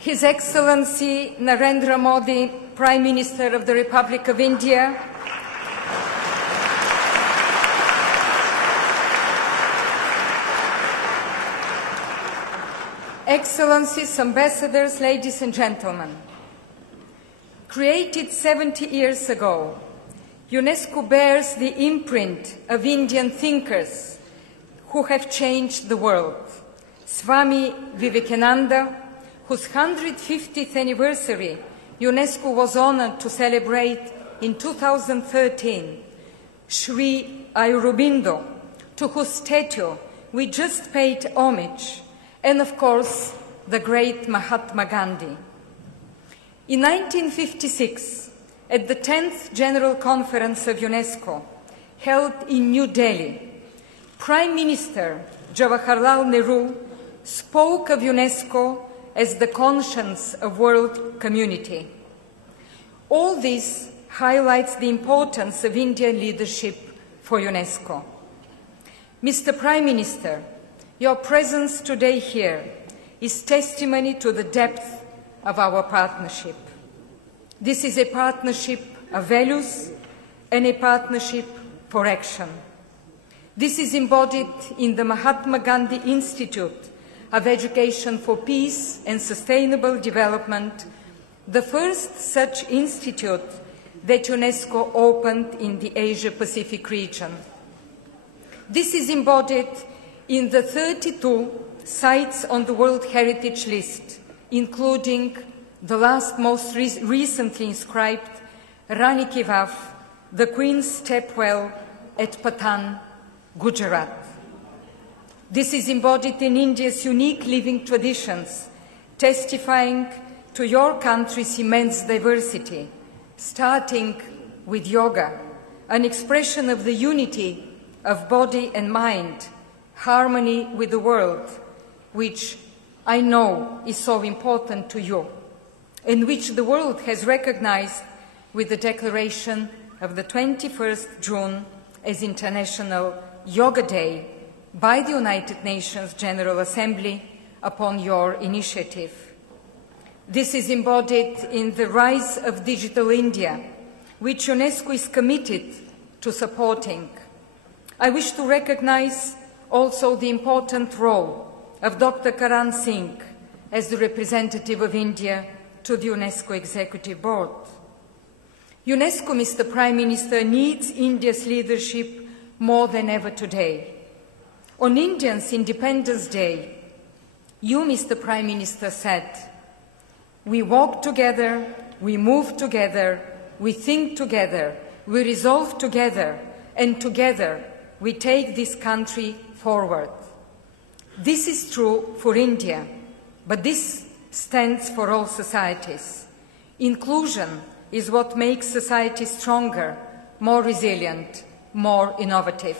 His Excellency Narendra Modi, Prime Minister of the Republic of India, Excellencies, Ambassadors, ladies and gentlemen, created 70 years ago, UNESCO bears the imprint of Indian thinkers who have changed the world. Swami Vivekananda, whose 150th anniversary UNESCO was honored to celebrate in 2013, Shri Aurobindo, to whose statue we just paid homage, and of course, the great Mahatma Gandhi. In 1956, at the 10th General Conference of UNESCO, held in New Delhi, Prime Minister Jawaharlal Nehru spoke of UNESCO as the conscience of world community. All this highlights the importance of Indian leadership for UNESCO. Mr. Prime Minister, your presence today here is testimony to the depth of our partnership. This is a partnership of values and a partnership for action. This is embodied in the Mahatma Gandhi Institute of Education for Peace and Sustainable Development, the first such institute that UNESCO opened in the Asia-Pacific region. This is embodied in the 32 sites on the World Heritage List, including the most recently inscribed Rani Ki Vav, the Queen's Stepwell at Patan, Gujarat. This is embodied in India's unique living traditions, testifying to your country's immense diversity, starting with yoga, an expression of the unity of body and mind, harmony with the world, which I know is so important to you, and which the world has recognized with the declaration of the 21st June as International Yoga Day by the United Nations General Assembly upon your initiative. This is embodied in the rise of Digital India, which UNESCO is committed to supporting. I wish to recognize also the important role of Dr. Karan Singh as the representative of India to the UNESCO Executive Board. UNESCO, Mr. Prime Minister, needs India's leadership more than ever today. On Indians' Independence Day, you, Mr. Prime Minister, said, "We walk together, we move together, we think together, we resolve together, and together we take this country forward." This is true for India, but this stands for all societies. Inclusion is what makes society stronger, more resilient, more innovative.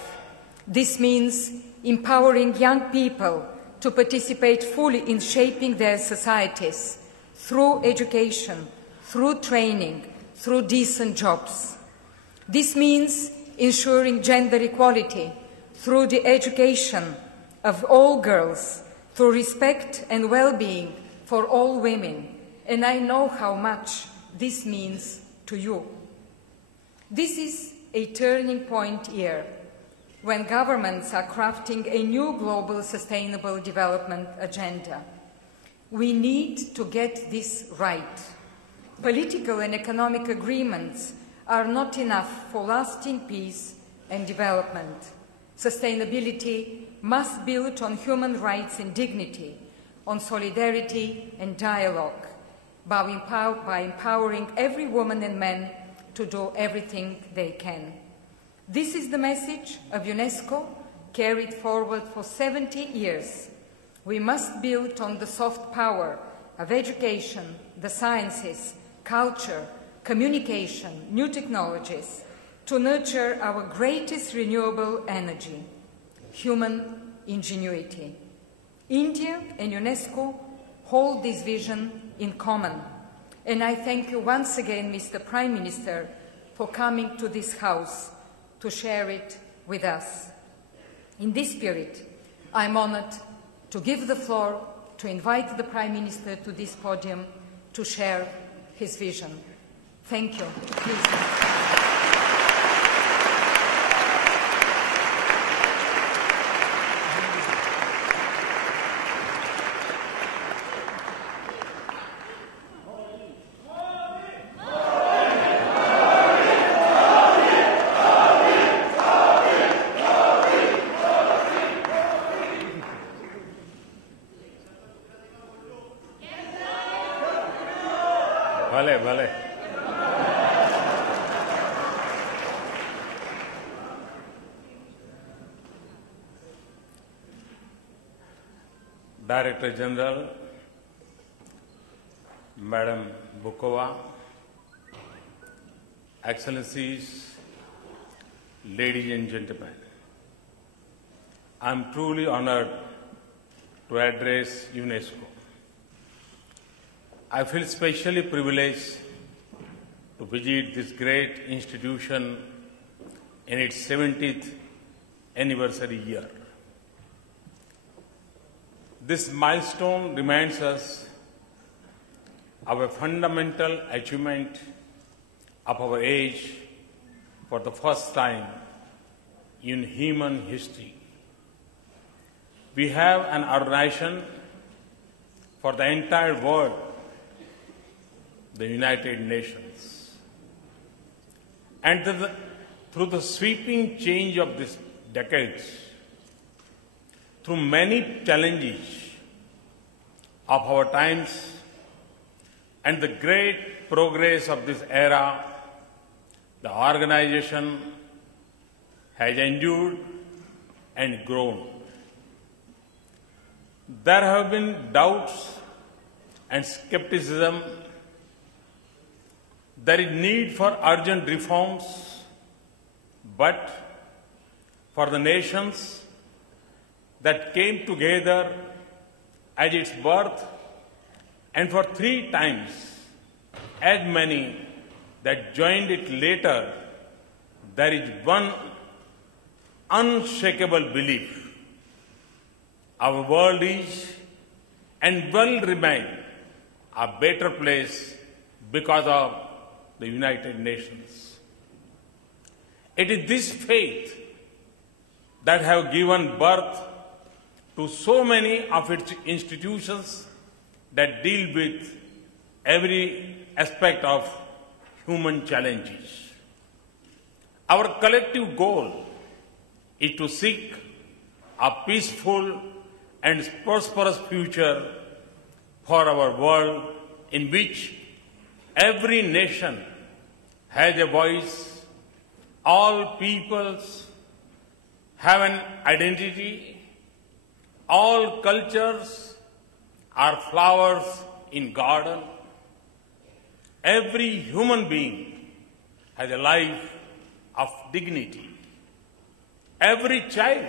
This means empowering young people to participate fully in shaping their societies through education, through training, through decent jobs. This means ensuring gender equality through the education of all girls, through respect and well-being for all women, and I know how much this means to you. This is a turning point year when governments are crafting a new global sustainable development agenda. We need to get this right. Political and economic agreements are not enough for lasting peace and development. Sustainability must build on human rights and dignity, on solidarity and dialogue, by empowering every woman and man to do everything they can. This is the message of UNESCO, carried forward for 70 years. We must build on the soft power of education, the sciences, culture, communication, new technologies to nurture our greatest renewable energy, human ingenuity. India and UNESCO hold this vision in common. And I thank you once again, Mr. Prime Minister, for coming to this House to share it with us. In this spirit, I'm honored to give the floor to invite the Prime Minister to this podium to share his vision. Thank you. Please. Vale, vale. Director General, Madam Bukova, Excellencies, ladies and gentlemen, I am truly honored to address UNESCO. I feel specially privileged to visit this great institution in its 70th anniversary year. This milestone reminds us of a fundamental achievement of our age for the first time in human history. We have an organization for the entire world, the United Nations. And through the sweeping change of these decades, through many challenges of our times and the great progress of this era, the organization has endured and grown. There have been doubts and skepticism. There is need for urgent reforms, but for the nations that came together at its birth and for 3 times as many that joined it later, there is one unshakable belief. Our world is and will remain a better place because of the United Nations. It is this faith that have given birth to so many of its institutions that deal with every aspect of human challenges. Our collective goal is to seek a peaceful and prosperous future for our world in which every nation has a voice, all peoples have an identity, all cultures are flowers in garden, every human being has a life of dignity, every child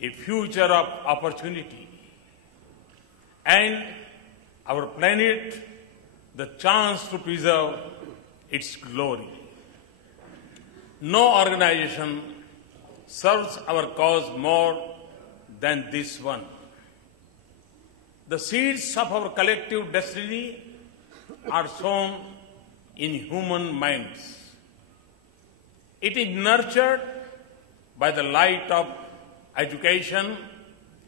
a future of opportunity, and our planet the chance to preserve its glory. No organization serves our cause more than this one. The seeds of our collective destiny are sown in human minds. It is nurtured by the light of education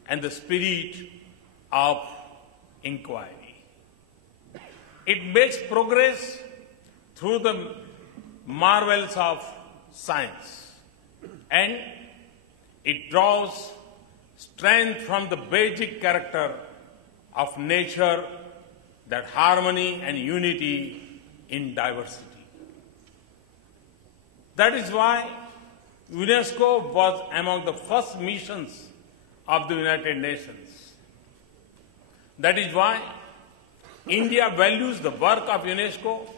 and the spirit of inquiry. It makes progress through the marvels of science, and it draws strength from the basic character of nature, that harmony and unity in diversity. That is why UNESCO was among the first missions of the United Nations. That is why India values the work of UNESCO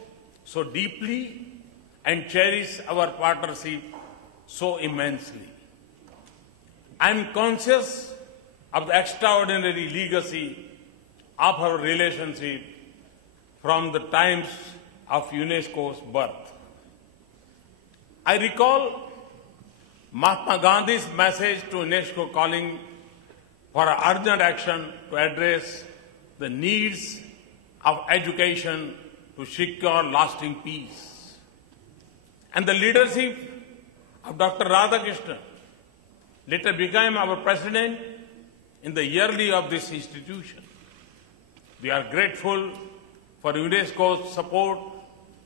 so deeply and cherish our partnership so immensely. I am conscious of the extraordinary legacy of our relationship from the times of UNESCO's birth. I recall Mahatma Gandhi's message to UNESCO calling for urgent action to address the needs of education to secure lasting peace. And the leadership of Dr. Radhakrishnan later became our president in the yearly of this institution. We are grateful for UNESCO's support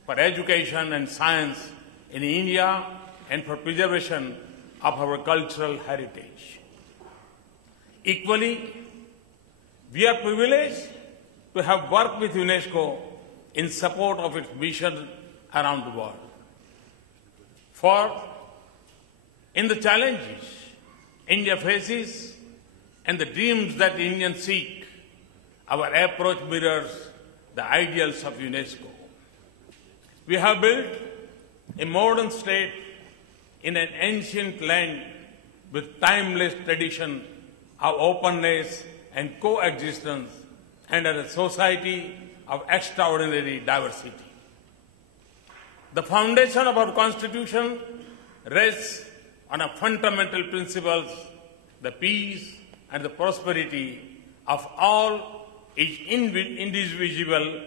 for education and science in India and for preservation of our cultural heritage. Equally, we are privileged to have worked with UNESCO in support of its mission around the world. For in the challenges India faces and the dreams that Indians seek, our approach mirrors the ideals of UNESCO. We have built a modern state in an ancient land with timeless tradition of openness and coexistence, and as a society of extraordinary diversity. The foundation of our Constitution rests on a fundamental principles: the peace and the prosperity of all is indivisible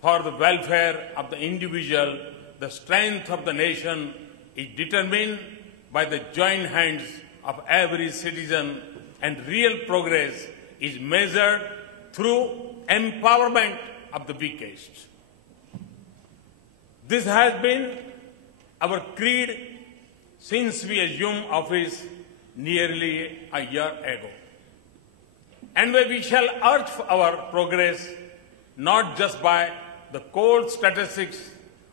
for the welfare of the individual. The strength of the nation is determined by the joint hands of every citizen, and real progress is measured through empowerment of the weakest. This has been our creed since we assumed office nearly a year ago. And we shall urge our progress not just by the cold statistics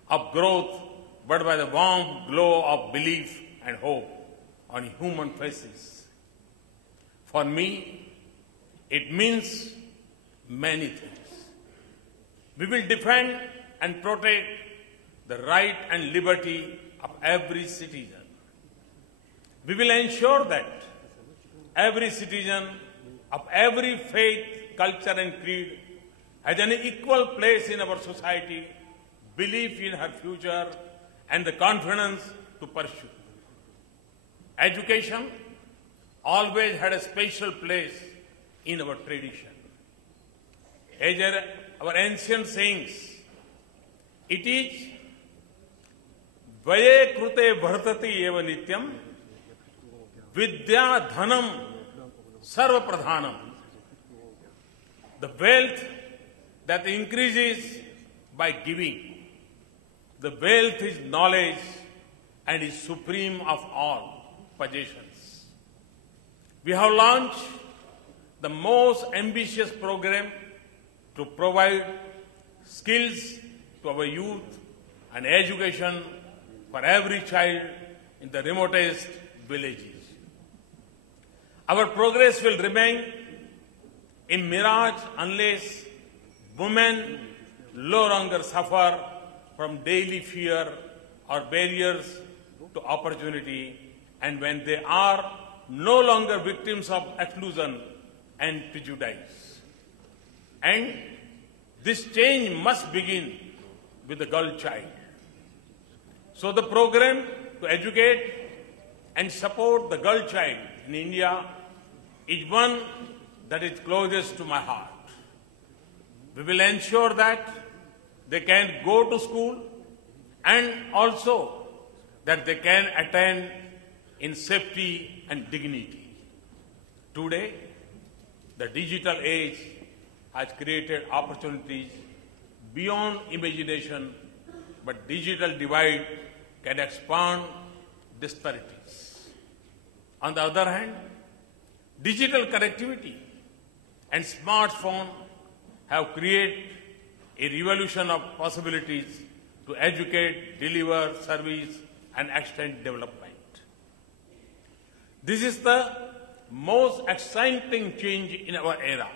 of growth, but by the warm glow of belief and hope on human faces. For me, it means many things. We will defend and protect the right and liberty of every citizen. We will ensure that every citizen of every faith, culture and creed has an equal place in our society, belief in her future and the confidence to pursue. Education always had a special place in our tradition. As our ancient sayings, it is Vaye krute bhartati eva nityam vidya dhanam sarva pradhanam. The wealth that increases by giving. The wealth is knowledge and is supreme of all possessions. We have launched the most ambitious program to provide skills to our youth and education for every child in the remotest villages. Our progress will remain a mirage unless women no longer suffer from daily fear or barriers to opportunity, and when they are no longer victims of exclusion and prejudice. And this change must begin with the girl child. So the program to educate and support the girl child in India is one that is closest to my heart. We will ensure that they can go to school and also that they can attend in safety and dignity. Today, the digital age has created opportunities beyond imagination, but digital divide can expand disparities. On the other hand, digital connectivity and smartphone have created a revolution of possibilities to educate, deliver service, and extend development. This is the most exciting change in our era.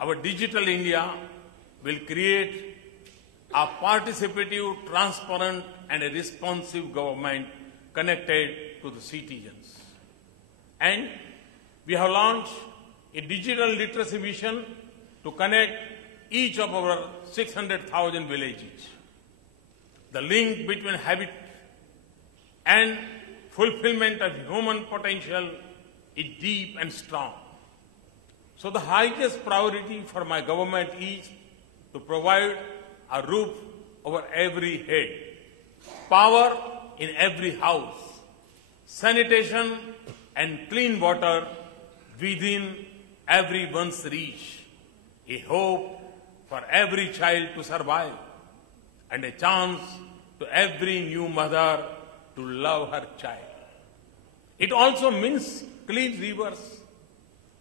Our digital India will create a participative, transparent, and a responsive government connected to the citizens. And we have launched a digital literacy mission to connect each of our 600,000 villages. The link between habit and fulfillment of human potential is deep and strong. So the highest priority for my government is to provide a roof over every head, power in every house, sanitation and clean water within everyone's reach, a hope for every child to survive, and a chance to every new mother to love her child. It also means clean rivers,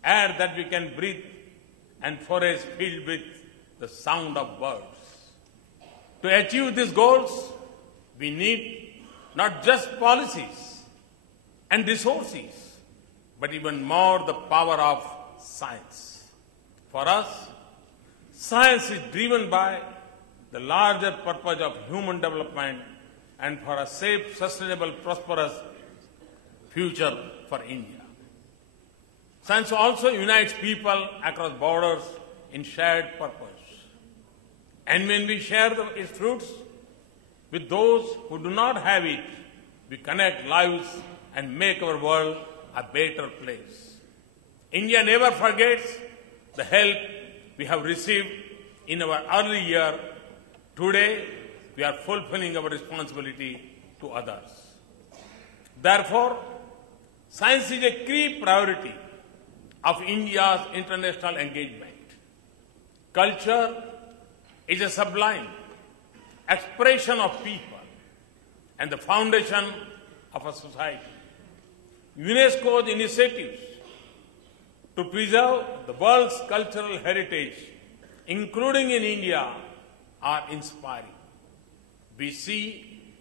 air that we can breathe, and forests filled with the sound of birds. To achieve these goals, we need not just policies and resources, but even more the power of science. For us, science is driven by the larger purpose of human development and for a safe, sustainable, prosperous future for India. Science also unites people across borders in shared purpose. And when we share its fruits with those who do not have it, we connect lives and make our world a better place. India never forgets the help we have received in our early year. Today, we are fulfilling our responsibility to others. Therefore, science is a key priority of India's international engagement. Culture is a sublime expression of people and the foundation of a society. UNESCO's initiatives to preserve the world's cultural heritage, including in India, are inspiring. We see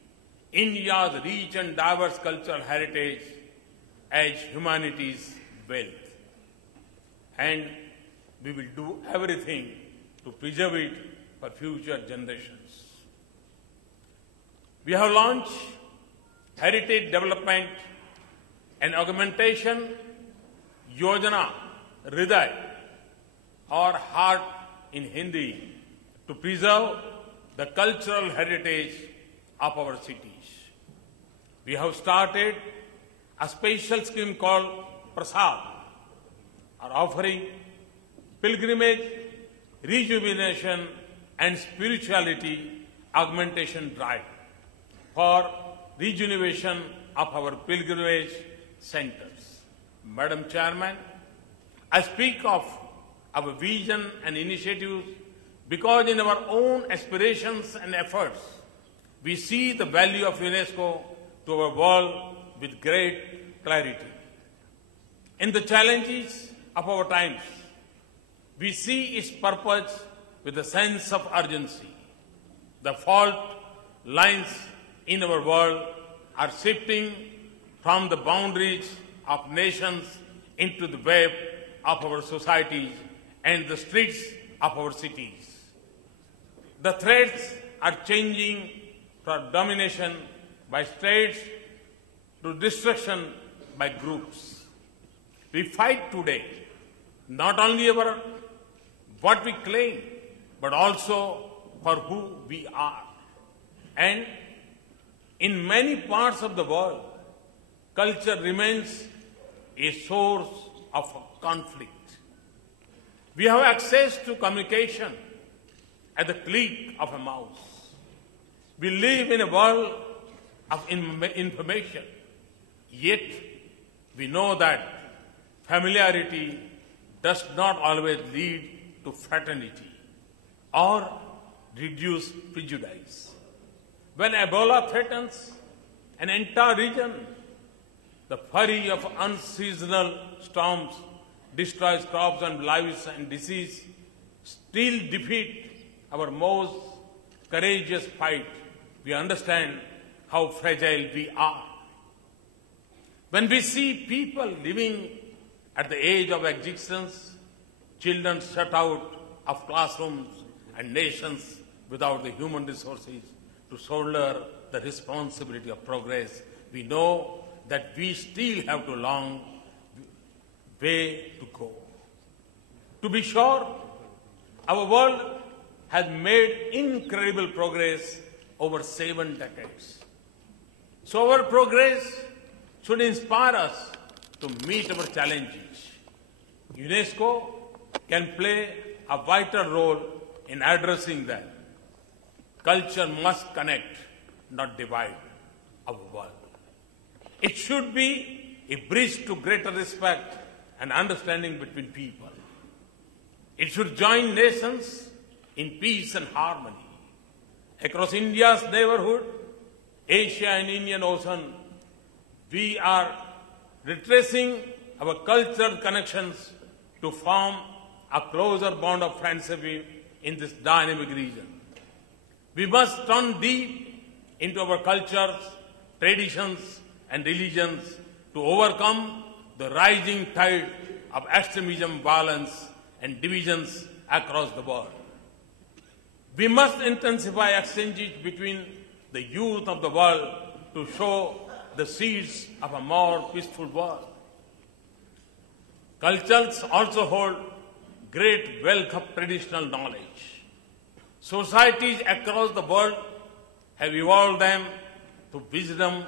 India's rich and diverse cultural heritage as humanity's wealth. And we will do everything to preserve it for future generations. We have launched Heritage Development and Augmentation Yojana Hriday, or Heart in Hindi, to preserve the cultural heritage of our cities. We have started a special scheme called Prasad, or offering pilgrimage, rejuvenation, and spirituality augmentation drive for rejuvenation of our pilgrimage centers. Madam Chairman, I speak of our vision and initiatives because in our own aspirations and efforts, we see the value of UNESCO to our world with great clarity. In the challenges of our times, we see its purpose with a sense of urgency. The fault lines in our world are shifting from the boundaries of nations into the web of our societies and the streets of our cities. The threats are changing from domination by states to destruction by groups. We fight today not only over what we claim, but also for who we are. And in many parts of the world, culture remains a source of conflict. We have access to communication at the click of a mouse. We live in a world of information, yet we know that familiarity does not always lead to fraternity or reduce prejudice. When Ebola threatens an entire region, the fury of unseasonal storms destroys crops and lives, and disease still defeat our most courageous fight. We understand how fragile we are. When we see people living at the age of existence, children shut out of classrooms and nations without the human resources to shoulder the responsibility of progress, we know that we still have a long way to go. To be sure, our world has made incredible progress over 7 decades. So our progress should inspire us to meet our challenges. UNESCO can play a vital role in addressing them. Culture must connect, not divide our world. It should be a bridge to greater respect and understanding between people. It should join nations in peace and harmony. Across India's neighborhood, Asia and Indian Ocean, we are retracing our cultural connections to form a closer bond of friendship in this dynamic region. We must turn deep into our cultures, traditions, and religions to overcome the rising tide of extremism, violence, and divisions across the world. We must intensify exchanges between the youth of the world to show the seeds of a more peaceful world. Cultures also hold great wealth of traditional knowledge. Societies across the world have evolved them to wisdom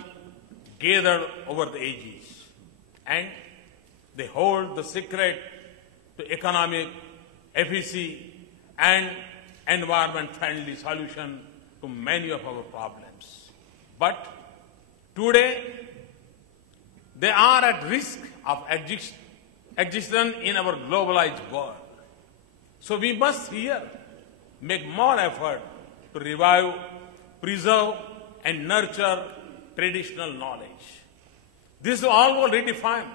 gathered over the ages, and they hold the secret to economic efficiency and environment-friendly solution to many of our problems. But today, they are at risk of existence in our globalized world. So we must here make more effort to revive, preserve, and nurture traditional knowledge. This all will redefine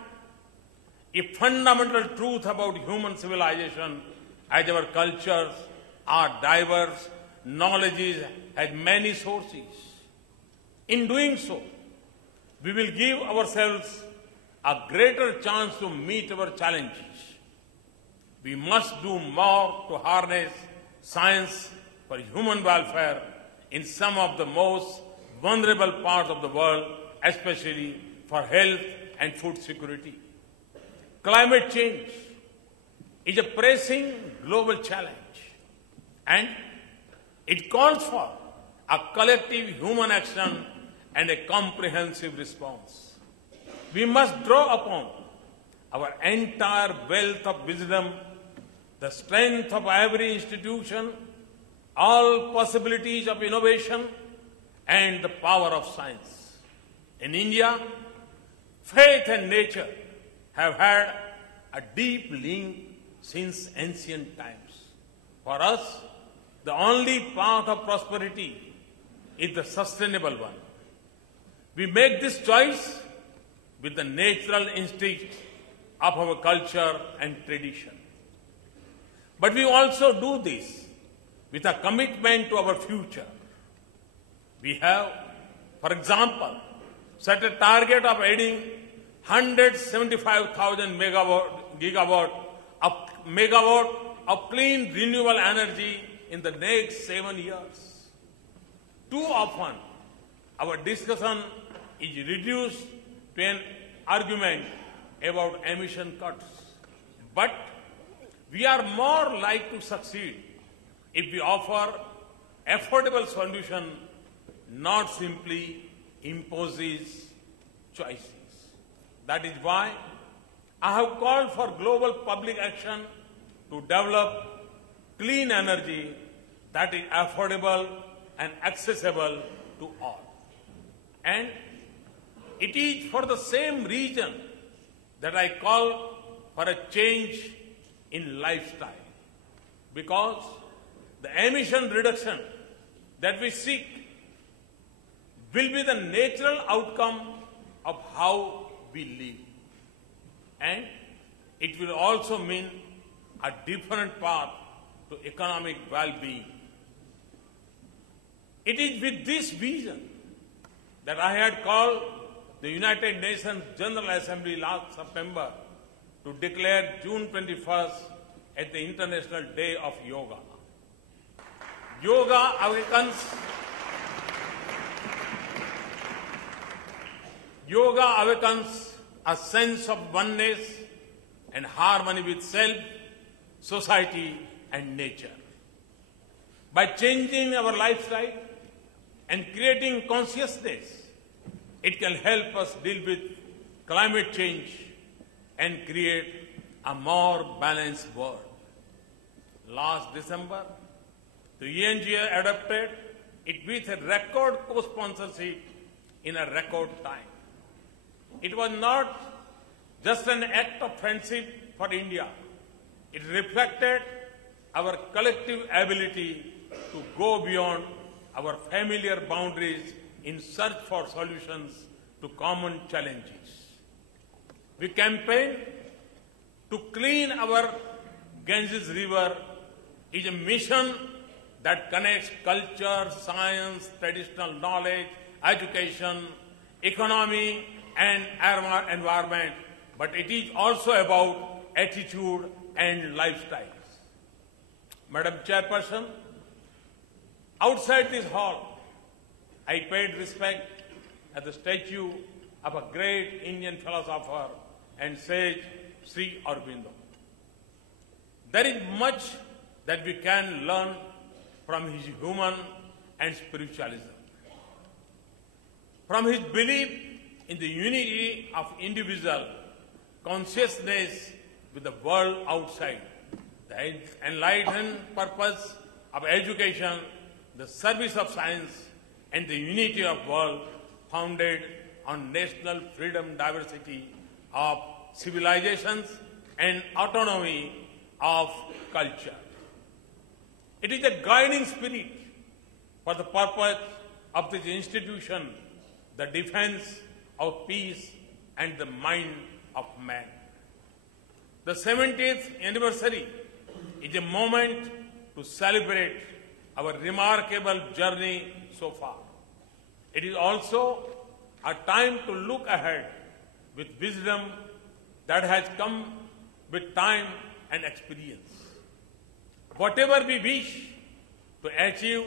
a fundamental truth about human civilization as our cultures are diverse, knowledge has many sources. In doing so, we will give ourselves a greater chance to meet our challenges. We must do more to harness science for human welfare in some of the most vulnerable parts of the world, especially for health and food security. Climate change is a pressing global challenge, and it calls for a collective human action and a comprehensive response. We must draw upon our entire wealth of wisdom, the strength of every institution, all possibilities of innovation, and the power of science. In India, faith and nature have had a deep link since ancient times. For us, the only path of prosperity is the sustainable one. We make this choice with the natural instinct of our culture and tradition. But we also do this with a commitment to our future. We have, for example, set a target of adding 175,000 gigawatt of clean renewable energy in the next 7 years. Too often, our discussion is reduced to an argument about emission cuts. But we are more likely to succeed if we offer affordable solution, not simply imposes choices. That is why I have called for global public action to develop clean energy that is affordable and accessible to all. And it is for the same reason that I call for a change in lifestyle. Because the emission reduction that we seek will be the natural outcome of how we live. And it will also mean a different path to economic well-being. It is with this vision that I had called the United Nations General Assembly last September to declare June 21st as the International Day of Yoga. Yoga awakens. Yoga awakens a sense of oneness and harmony with self, society, and nature. By changing our lifestyle and creating consciousness, it can help us deal with climate change and create a more balanced world. Last December, the UNGA adopted it with a record co-sponsorship in a record time. It was not just an act of friendship for India. It reflected our collective ability to go beyond our familiar boundaries in search for solutions to common challenges. We campaigned to clean our Ganges River is a mission that connects culture, science, traditional knowledge, education, economy, and environment, but it is also about attitude and lifestyles. Madam Chairperson, outside this hall, I paid respect at the statue of a great Indian philosopher and sage, Shri Aurobindo. There is much that we can learn from his human and spiritualism. From his belief in the unity of individual consciousness with the world outside, the enlightened purpose of education, the service of science, and the unity of world founded on national freedom, diversity of civilizations, and autonomy of culture. It is a guiding spirit for the purpose of this institution, the defense of peace and the mind of man. The 70th anniversary is a moment to celebrate our remarkable journey so far. It is also a time to look ahead with wisdom that has come with time and experience. Whatever we wish to achieve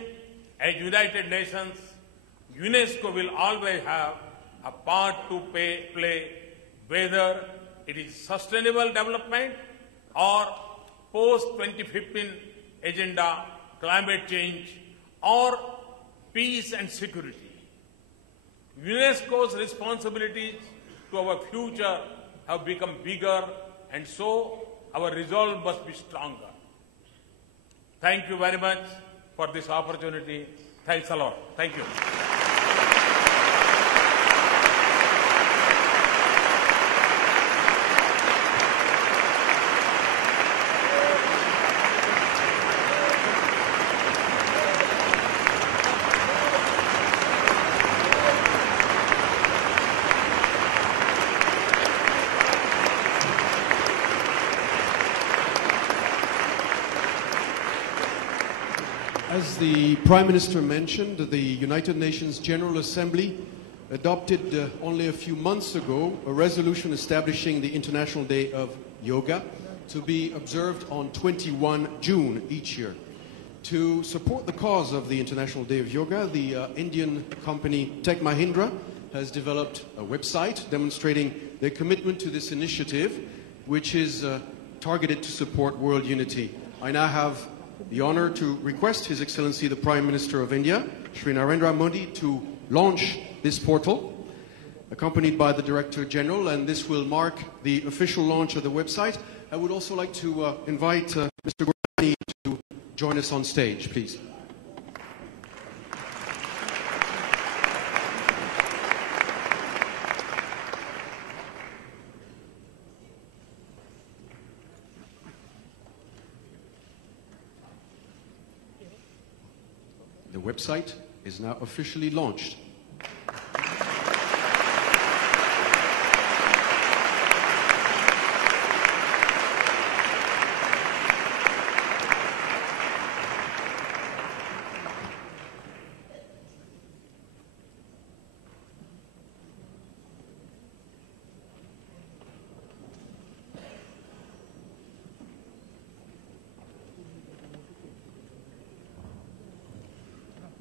as United Nations, UNESCO will always have a part to play, whether it is sustainable development or post-2015 agenda, climate change, or peace and security. UNESCO's responsibilities to our future have become bigger, and so our resolve must be stronger. Thank you very much for this opportunity. Thanks a lot. Thank you. As the Prime Minister mentioned, the United Nations General Assembly adopted only a few months ago a resolution establishing the International Day of Yoga to be observed on 21 June each year. To support the cause of the International Day of Yoga, the Indian company Tech Mahindra has developed a website demonstrating their commitment to this initiative, which is targeted to support world unity. I now have the honor to request His Excellency the Prime Minister of India, Shri Narendra Modi, to launch this portal, accompanied by the Director General, and this will mark the official launch of the website. I would also like to invite Mr. Gordani to join us on stage, please. The website is now officially launched.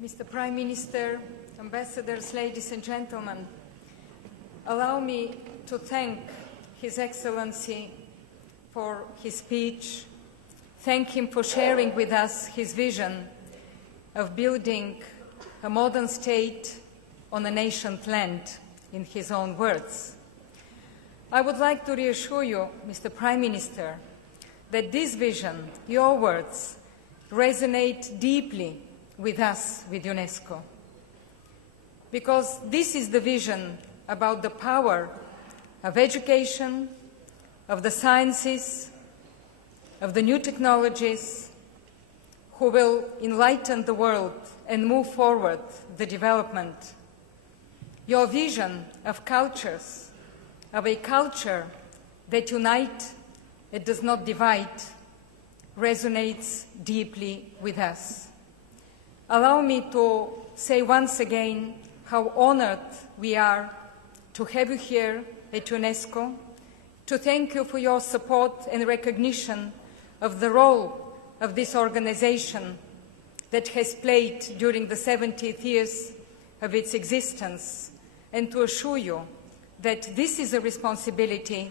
Mr. Prime Minister, ambassadors, ladies and gentlemen, allow me to thank His Excellency for his speech, thank him for sharing with us his vision of building a modern state on a nation's land, in his own words. I would like to reassure you, Mr. Prime Minister, that this vision, your words, resonate deeply with us, with UNESCO. Because this is the vision about the power of education, of the sciences, of the new technologies, who will enlighten the world and move forward the development. Your vision of cultures, of a culture that unites, it does not divide, resonates deeply with us. Allow me to say once again how honored we are to have you here at UNESCO, to thank you for your support and recognition of the role of this organization that has played during the 70th years of its existence, and to assure you that this is a responsibility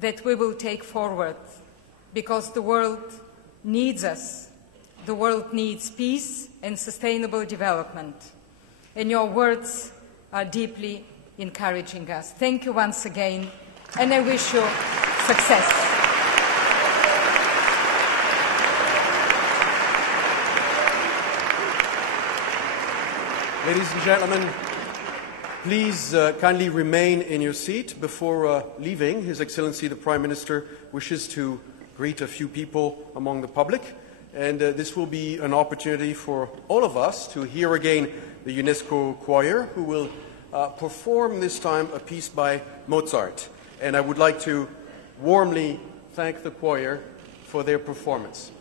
that we will take forward, because the world needs us. The world needs peace and sustainable development. And your words are deeply encouraging us. Thank you once again, and I wish you success. Ladies and gentlemen, please kindly remain in your seat. Before leaving, His Excellency the Prime Minister wishes to greet a few people among the public, and this will be an opportunity for all of us to hear again the UNESCO choir, who will perform this time a piece by Mozart. And I would like to warmly thank the choir for their performance.